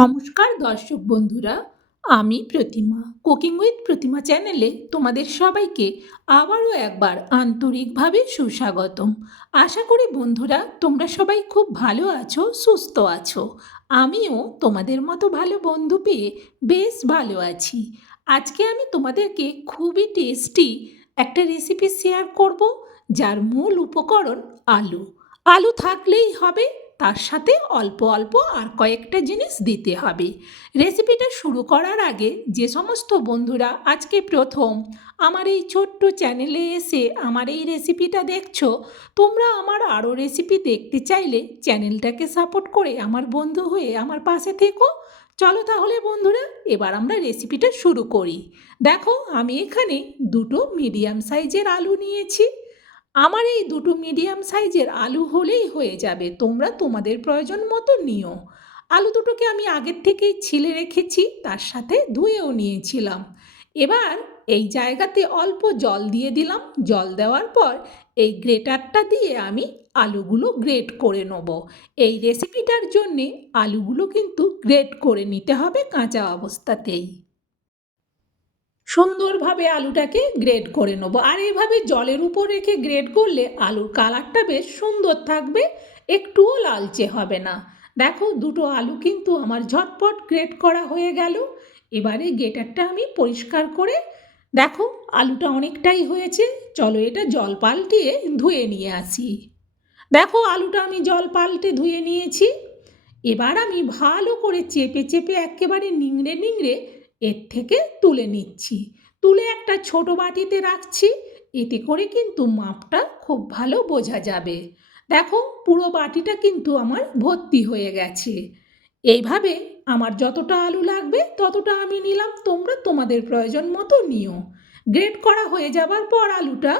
নমস্কার দর্শক বন্ধুরা, আমি প্রতিমা কুকিং উইথ প্রতিমা চ্যানেলে তোমাদের সবাইকে আবারও একবার আন্তরিকভাবে সুস্বাগতম। আশা করি বন্ধুরা তোমরা সবাই খুব ভালো আছো, সুস্থ আছো। আমিও তোমাদের মতো ভালো বন্ধু পেয়ে বেশ ভালো আছি। আজকে আমি তোমাদেরকে খুবই টেস্টি একটা রেসিপি শেয়ার করব, যার মূল উপকরণ আলু। আলু থাকলেই হবে, তার সাথে অল্প অল্প আর কয়েকটা জিনিস দিতে হবে। রেসিপিটা শুরু করার আগে যে সমস্ত বন্ধুরা আজকে প্রথম আমার এই ছোট্ট চ্যানেলে এসে আমার এই রেসিপিটা দেখছো, তোমরা আমার আরও রেসিপি দেখতে চাইলে চ্যানেলটাকে সাপোর্ট করে আমার বন্ধু হয়ে আমার পাশে থেকো। চলো তাহলে বন্ধুরা, এবার আমরা রেসিপিটা শুরু করি। দেখো, আমি এখানে দুটো মিডিয়াম সাইজের আলু নিয়েছি। আমার এই দুটো মিডিয়াম সাইজের আলু হলেই হয়ে যাবে, তোমরা তোমাদের প্রয়োজন মতো নিও। আলু দুটোকে আমি আগের থেকেই ছিলে রেখেছি, তার সাথে ধুয়েও নিয়েছিলাম। এবার এই জায়গাতে অল্প জল দিয়ে দিলাম। জল দেওয়ার পর এই গ্রেটারটা দিয়ে আমি আলুগুলো গ্রেট করে নেব। এই রেসিপিটার জন্যে আলুগুলো কিন্তু গ্রেট করে নিতে হবে কাঁচা অবস্থাতেই। সুন্দরভাবে আলুটাকে গ্রেড করে নেবো, আর এইভাবে জলের উপর রেখে গ্রেড করলে আলুর কালারটা বেশ সুন্দর থাকবে, একটুও লালচে হবে না। দেখো, দুটো আলু কিন্তু আমার ঝটপট গ্রেড করা হয়ে গেল। এবারে গ্রেটারটা আমি পরিষ্কার করে, দেখো আলুটা অনেকটাই হয়েছে, চলো এটা জল পাল্টিয়ে ধুয়ে নিয়ে আসি। দেখো, আলুটা আমি জল পাল্টে ধুয়ে নিয়েছি। এবার আমি ভালো করে চেপে চেপে একেবারে নিংড়ে নিংড়ে এর থেকে তুলে নিচ্ছি। তুলে একটা ছোট বাটিতে রাখছি, এতে করে কিন্তু মাপটা খুব ভালো বোঝা যাবে। দেখো, পুরো বাটিটা কিন্তু আমার ভর্তি হয়ে গেছে। এইভাবে আমার যতটা আলু লাগবে ততটা আমি নিলাম, তোমরা তোমাদের প্রয়োজন মতো নিও। গ্রেট করা হয়ে যাবার পর আলুটা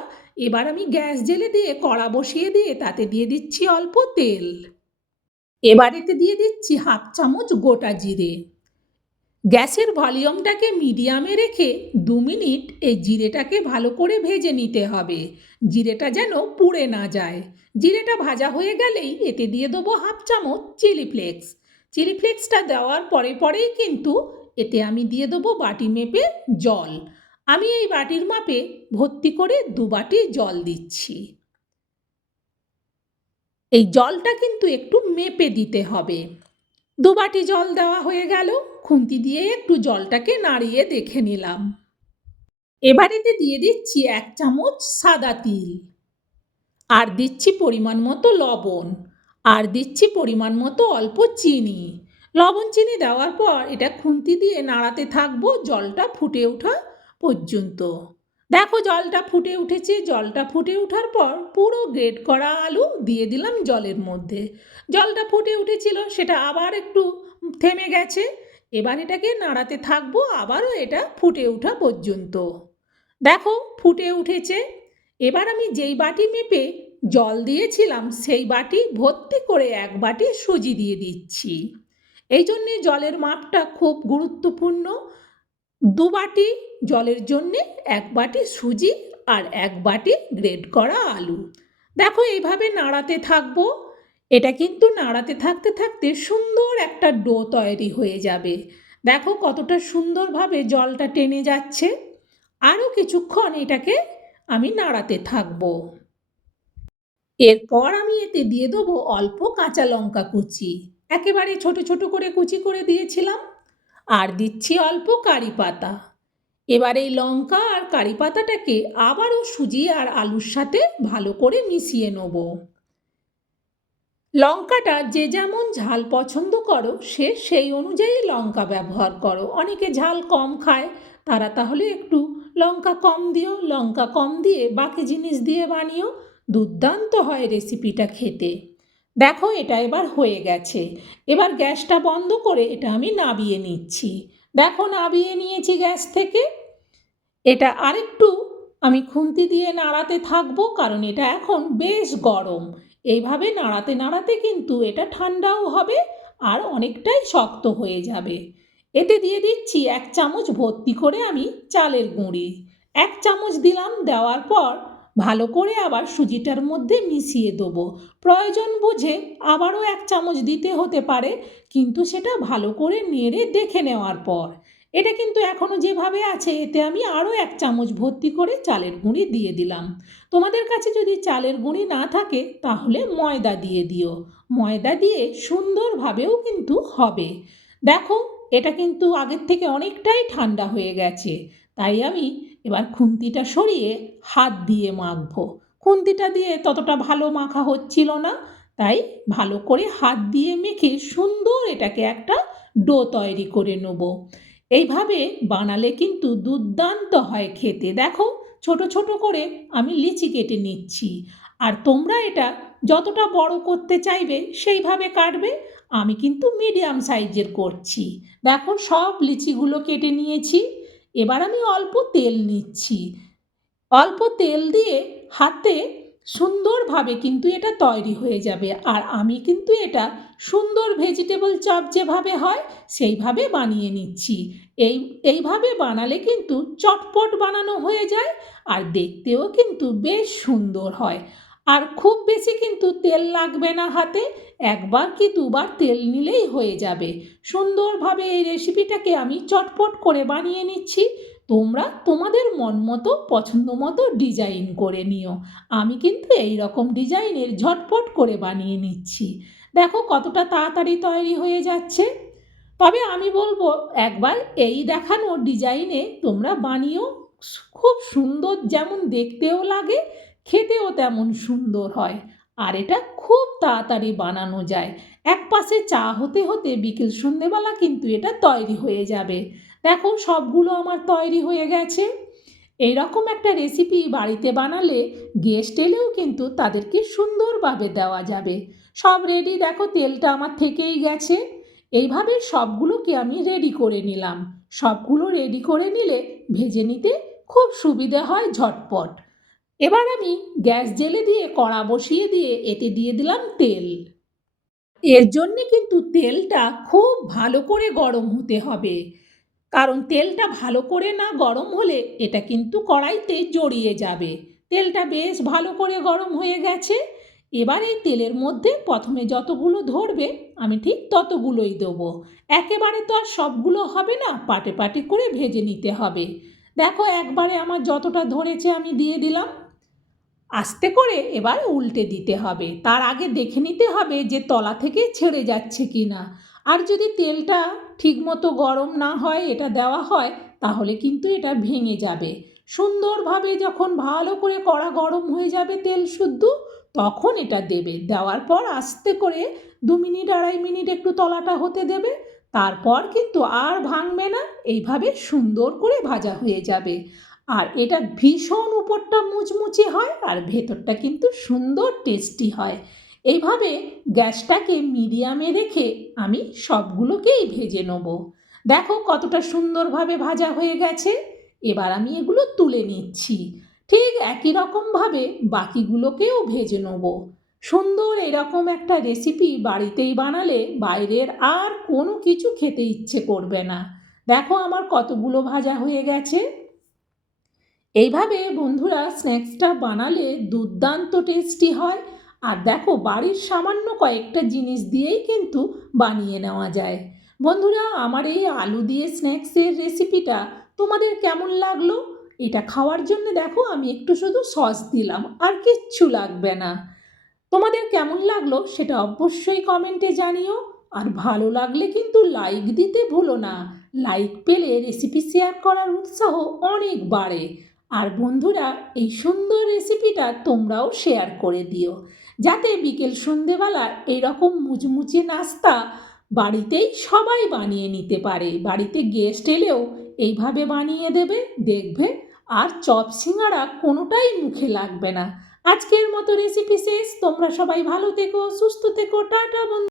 এবার আমি গ্যাস জেলে দিয়ে কড়া বসিয়ে দিয়ে তাতে দিয়ে দিচ্ছি অল্প তেল। এবার এতে দিয়ে দিচ্ছি হাফ চামচ গোটা জিরে। গ্যাসের ভলিউমটাকে মিডিয়ামে রেখে 2 মিনিট এই জিরেটাকে ভালো করে ভেজে নিতে হবে, জিরেটা যেন পুড়ে না যায়। জিরেটা ভাজা হয়ে গেলেই এতে দিয়ে দেবো হাফ চামচ চিলি ফ্লেক্স। চিলি ফ্লেক্সটা দেওয়ার পরেই কিন্তু এতে আমি দিয়ে দেবো বাটি মেপে জল। আমি এই বাটির মাপে ভর্তি করে 2 বাটি জল দিচ্ছি। এই জলটা কিন্তু একটু মেপে দিতে হবে। 2 বাটি জল দেওয়া হয়ে গেল, খুন্তি দিয়ে একটু জলটাকে নাড়িয়ে দেখে নিলাম। এবারেতে দিয়ে দিচ্ছি 1 চামচ সাদা তিল, আর দিচ্ছি পরিমাণ মতো লবণ, আর দিচ্ছি পরিমাণ মতো অল্প চিনি। লবণ চিনি দেওয়ার পর এটা খুন্তি দিয়ে নাড়াতে থাকবো জলটা ফুটে ওঠা পর্যন্ত। দেখো, জলটা ফুটে উঠেছে। জলটা ফুটে ওঠার পর পুরো গ্রেট করা আলু দিয়ে দিলাম জলের মধ্যে। জলটা ফুটে উঠেছিল, সেটা আবার একটু থেমে গেছে। এবার এটাকে নাড়াতে থাকবো আবারও এটা ফুটে ওঠা পর্যন্ত। দেখো, ফুটে উঠেছে। এবার আমি যেই বাটি মেপে জল দিয়েছিলাম সেই বাটি ভর্তি করে 1 বাটি সুজি দিয়ে দিচ্ছি। এই জন্যে জলের মাপটা খুব গুরুত্বপূর্ণ। 2 বাটি জলের জন্যে 1 বাটি সুজি আর 1 বাটি গ্রেট করা আলু। দেখো, এইভাবে নাড়াতে থাকবো। এটা কিন্তু নাড়াতে থাকতে থাকতে সুন্দর একটা ডো তৈরি হয়ে যাবে। দেখো কতটা সুন্দরভাবে জলটা টেনে যাচ্ছে। আরও কিছুক্ষণ এটাকে আমি নাড়াতে থাকবো। এরপর আমি এতে দিয়ে দেবো অল্প কাঁচা লঙ্কা কুচি, একেবারে ছোট ছোট করে কুচি করে দিয়েছিলাম। আর দিচ্ছি অল্প কারি পাতা। এবার এই লঙ্কা আর কারি পাতাটাকে আবারও সুজি আর আলুর সাথে ভালো করে মিশিয়ে নেব। লঙ্কাটা যে যেমন ঝাল পছন্দ করো সে সেই অনুযায়ী লঙ্কা ব্যবহার করো। অনেকে ঝাল কম খায়, তারা তাহলে একটু লঙ্কা কম দিও। লঙ্কা কম দিয়ে বাকি জিনিস দিয়ে বানিও, দুর্দান্ত হয় রেসিপিটা খেতে। দেখো, এটা এবার হয়ে গেছে। এবার গ্যাসটা বন্ধ করে এটা আমি নাবিয়ে নিচ্ছি। দেখো, নাবিয়ে নিয়েছি গ্যাস থেকে। এটা আরেকটু আমি খুন্তি দিয়ে নাড়াতে থাকবো, কারণ এটা এখন বেশ গরম। এইভাবে নাড়াতে নাড়াতে কিন্তু এটা ঠান্ডাও হবে আর অনেকটাই শক্ত হয়ে যাবে। এতে দিয়ে দিচ্ছি 1 চামচ ভর্তি করে আমি চালের গুঁড়ি। 1 চামচ দিলাম, দেওয়ার পর ভালো করে আবার সুজিটার মধ্যে মিশিয়ে দেবো। প্রয়োজন বুঝে আবারও 1 চামচ দিতে হতে পারে, কিন্তু সেটা ভালো করে নেড়ে দেখে নেওয়ার পর। এটা কিন্তু এখনও যেভাবে আছে এতে আমি আরও 1 চামচ ভর্তি করে চালের গুঁড়ি দিয়ে দিলাম। তোমাদের কাছে যদি চালের গুঁড়ি না থাকে তাহলে ময়দা দিয়ে দিও। ময়দা দিয়ে সুন্দরভাবেও কিন্তু হবে। দেখো, এটা কিন্তু আগের থেকে অনেকটাই ঠান্ডা হয়ে গেছে, তাই আমি এবার খুন্তিটা সরিয়ে হাত দিয়ে মাখবো। খুন্তিটা দিয়ে ততটা ভালো মাখা হচ্ছিল না, তাই ভালো করে হাত দিয়ে মেখে সুন্দর এটাকে একটা ডো তৈরি করে নেব। এইভাবে বানালে কিন্তু দুর্দান্ত হয় খেতে। দেখো, ছোট ছোট করে আমি লিচি কেটে নিচ্ছি, আর তোমরা এটা যতটা বড় করতে চাইবে সেইভাবে কাটবে। আমি কিন্তু মিডিয়াম সাইজের করছি। দেখো, সব লিচিগুলো কেটে নিয়েছি। এবার আমি অল্প তেল নিচ্ছি। অল্প তেল দিয়ে হাতে সুন্দরভাবে কিন্তু এটা তৈরি হয়ে যাবে। আর আমি কিন্তু এটা সুন্দর ভেজিটেবল চপ যেভাবে হয় সেইভাবে বানিয়ে নিচ্ছি। এইভাবে বানালে কিন্তু চটপট বানানো হয়ে যায়, আর দেখতেও কিন্তু বেশ সুন্দর হয়। আর খুব বেশি কিন্তু তেল লাগবে না হাতে, 1বার কি 2বার তেল নিলেই হয়ে যাবে। সুন্দরভাবে এই রেসিপিটাকে আমি চটপট করে বানিয়ে নিচ্ছি। তোমরা তোমাদের মন মতো পছন্দ মতো ডিজাইন করে নিও। আমি কিন্তু এই রকম ডিজাইনের ঝটপট করে বানিয়ে নিচ্ছি। দেখো কতটা তাড়াতাড়ি তৈরি হয়ে যাচ্ছে। তবে আমি বলবো, একবার এই দেখানো ডিজাইনে তোমরা বানিও। খুব সুন্দর, যেমন দেখতেও লাগে, খেতেও তেমন সুন্দর হয়। আর এটা খুব তাড়াতাড়ি বানানো যায়। এক পাশে চা হতে হতে বিকেল সন্ধেবেলা কিন্তু এটা তৈরি হয়ে যাবে। দেখো, সবগুলো আমার তৈরি হয়ে গেছে। এই রকম একটা রেসিপি বাড়িতে বানালে গেস্ট এলেও কিন্তু তাদেরকে সুন্দরভাবে দেওয়া যাবে। সব রেডি, দেখো তেলটা আমার থেকেই গেছে। এইভাবে সবগুলোকে আমি রেডি করে নিলাম। সবগুলো রেডি করে নিলে ভেজে নিতে খুব সুবিধে হয়, ঝটপট। এবার আমি গ্যাস জ্বেলে দিয়ে কড়া বসিয়ে দিয়ে এতে দিয়ে দিলাম তেল। এর জন্যে কিন্তু তেলটা খুব ভালো করে গরম হতে হবে, কারণ তেলটা ভালো করে না গরম হলে এটা কিন্তু কড়াইতে জড়িয়ে যাবে। তেলটা বেশ ভালো করে গরম হয়ে গেছে। এবার এই তেলের মধ্যে প্রথমে যতগুলো ধরবে আমি ঠিক ততগুলোই দেবো। একেবারে তো আর সবগুলো হবে না, পাটে পাটে করে ভেজে নিতে হবে। দেখো, একবারে আমার যতটা ধরেছে আমি দিয়ে দিলাম। আস্তে করে এবার উল্টে দিতে হবে। তার আগে দেখে নিতে হবে যে তলা থেকে ছেড়ে যাচ্ছে কি না। আর যদি তেলটা ঠিকমতো গরম না হয়, এটা দেওয়া হয়, তাহলে কিন্তু এটা ভেঙে যাবে। সুন্দরভাবে যখন ভালো করে কড়া গরম হয়ে যাবে তেল শুদ্ধ, তখন এটা দেবে। দেওয়ার পর আস্তে করে 2 মিনিট 2.5 মিনিট একটু তলাটা হতে দেবে। তারপর কিন্তু আর ভাঙবে না, এইভাবে সুন্দর করে ভাজা হয়ে যাবে। আর এটা ভীষণ উপরটা মুচমুচে হয় আর ভেতরটা কিন্তু সুন্দর টেস্টি হয়। এইভাবে গ্যাসটাকে মিডিয়ামে রেখে আমি সবগুলোকেই ভেজে নেব। দেখো কতটা সুন্দরভাবে ভাজা হয়ে গেছে। এবার আমি এগুলো তুলে নিচ্ছি। ঠিক একই রকমভাবে বাকিগুলোকেও ভেজে নেব। সুন্দর এরকম একটা রেসিপি বাড়িতেই বানালে বাইরের আর কোনো কিছু খেতে ইচ্ছে করবে না। দেখো আমার কতগুলো ভাজা হয়ে গেছে। এইভাবে বন্ধুরা স্ন্যাক্সটা বানালে দুর্দান্ত টেস্টি হয়। আর দেখো, বাড়ির সামান্য কয়েকটা জিনিস দিয়েই কিন্তু বানিয়ে নেওয়া যায়। বন্ধুরা, আমার এই আলু দিয়ে স্ন্যাক্সের রেসিপিটা তোমাদের কেমন লাগলো? এটা খাওয়ার জন্য দেখো আমি একটু শুধু সস দিলাম, আর কিচ্ছু লাগবে না। তোমাদের কেমন লাগলো সেটা অবশ্যই কমেন্টে জানিও। আর ভালো লাগলে কিন্তু লাইক দিতে ভুলো না। লাইক পেলে রেসিপি শেয়ার করার উৎসাহ অনেক বাড়ে। আর বন্ধুরা, এই সুন্দর রেসিপিটা তোমরাও শেয়ার করে দিও, যাতে বিকেল সন্ধেবেলা এইরকম মুচমুচে নাস্তা বাড়িতেই সবাই বানিয়ে নিতে পারে। বাড়িতে গেস্ট এলেও এইভাবে বানিয়ে দেবে, দেখবে আর চপ সিঙ্গারা কোনোটাই মুখে লাগবে না। আজকের মতো রেসিপি শেষ। তোমরা সবাই ভালো থেকো, সুস্থ থেকো, টাটা বন্ধু।